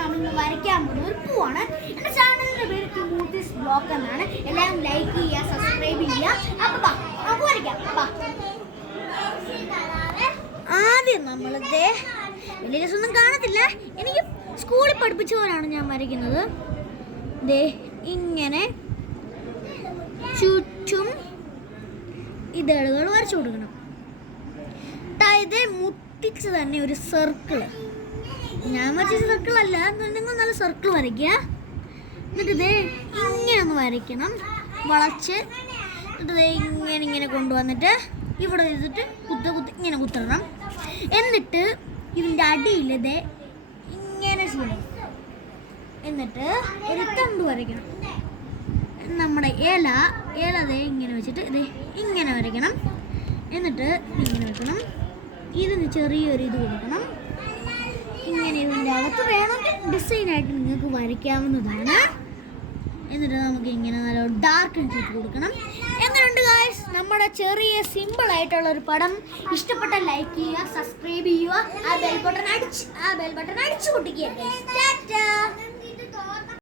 നമ്മൾ വരയ്ക്കാൻ പോകുന്ന ഒരു പൂവാണ്. എൻ്റെ ചാനലിൻ്റെ പേര് ക്യൂമൂത്തീസ് ബ്ലോഗ് എന്നാണ്. എല്ലാവരും ലൈക്ക് ചെയ്യുക, സബ്സ്ക്രൈബ് ചെയ്യുക. അപ്പം നമുക്ക് വരയ്ക്കാം. ആദ്യം നമ്മളിത് വലിയ രസമൊന്നും കാണത്തില്ല, എനിക്ക് സ്കൂളിൽ പഠിപ്പിച്ച പോലാണ് ഞാൻ വരയ്ക്കുന്നത്. ദേ ഇങ്ങനെ ചുറ്റും ഇതളുകൾ വരച്ചു കൊടുക്കണം. ഇത് മുട്ടിച്ച് തന്നെ ഒരു സർക്കിള്, ഞാൻ വരച്ച സർക്കിൾ അല്ല, നിങ്ങൾ നല്ല സർക്കിൾ വരയ്ക്കുക. എന്നിട്ട് ഇത് ഇങ്ങനെ ഒന്ന് വരയ്ക്കണം, വളച്ച്. എന്നിട്ട് ഇങ്ങനെ ഇങ്ങനെ കൊണ്ടുവന്നിട്ട് ഇവിടെ ചെയ്തിട്ട് ഇങ്ങനെ കുത്തണം. എന്നിട്ട് ഇതിൻ്റെ അടിയിൽ ഇത് ഇങ്ങനെ ചെയ്യണം. എന്നിട്ട് ഒരു തണ്ട് വരയ്ക്കണം. നമ്മുടെ ഇല ഇങ്ങനെ വെച്ചിട്ട് ഇത് ഇങ്ങനെ വരയ്ക്കണം. എന്നിട്ട് ഇങ്ങനെ വെക്കണം. ഇതിന് ചെറിയൊരു ഇത് കൊടുക്കണം. ഇങ്ങനെ ഇതിൻ്റെ അകത്ത് വേണമെങ്കിൽ ഡിസൈനായിട്ട് നിങ്ങൾക്ക് വരയ്ക്കാവുന്നതാണ്. എന്നിട്ട് നമുക്ക് ഇങ്ങനെ നല്ല ഡാർക്ക് ചെയ്ത് കൊടുക്കണം. എങ്ങനെയുണ്ട് ഗായ്സ് നമ്മുടെ ചെറിയ സിമ്പിളായിട്ടുള്ള ഒരു പടം? ഇഷ്ടപ്പെട്ട ലൈക്ക് ചെയ്യുക, സബ്സ്ക്രൈബ് ചെയ്യുക, ആ ബെൽ ബട്ടൺ അടിച്ച് പൊട്ടിക്കുക.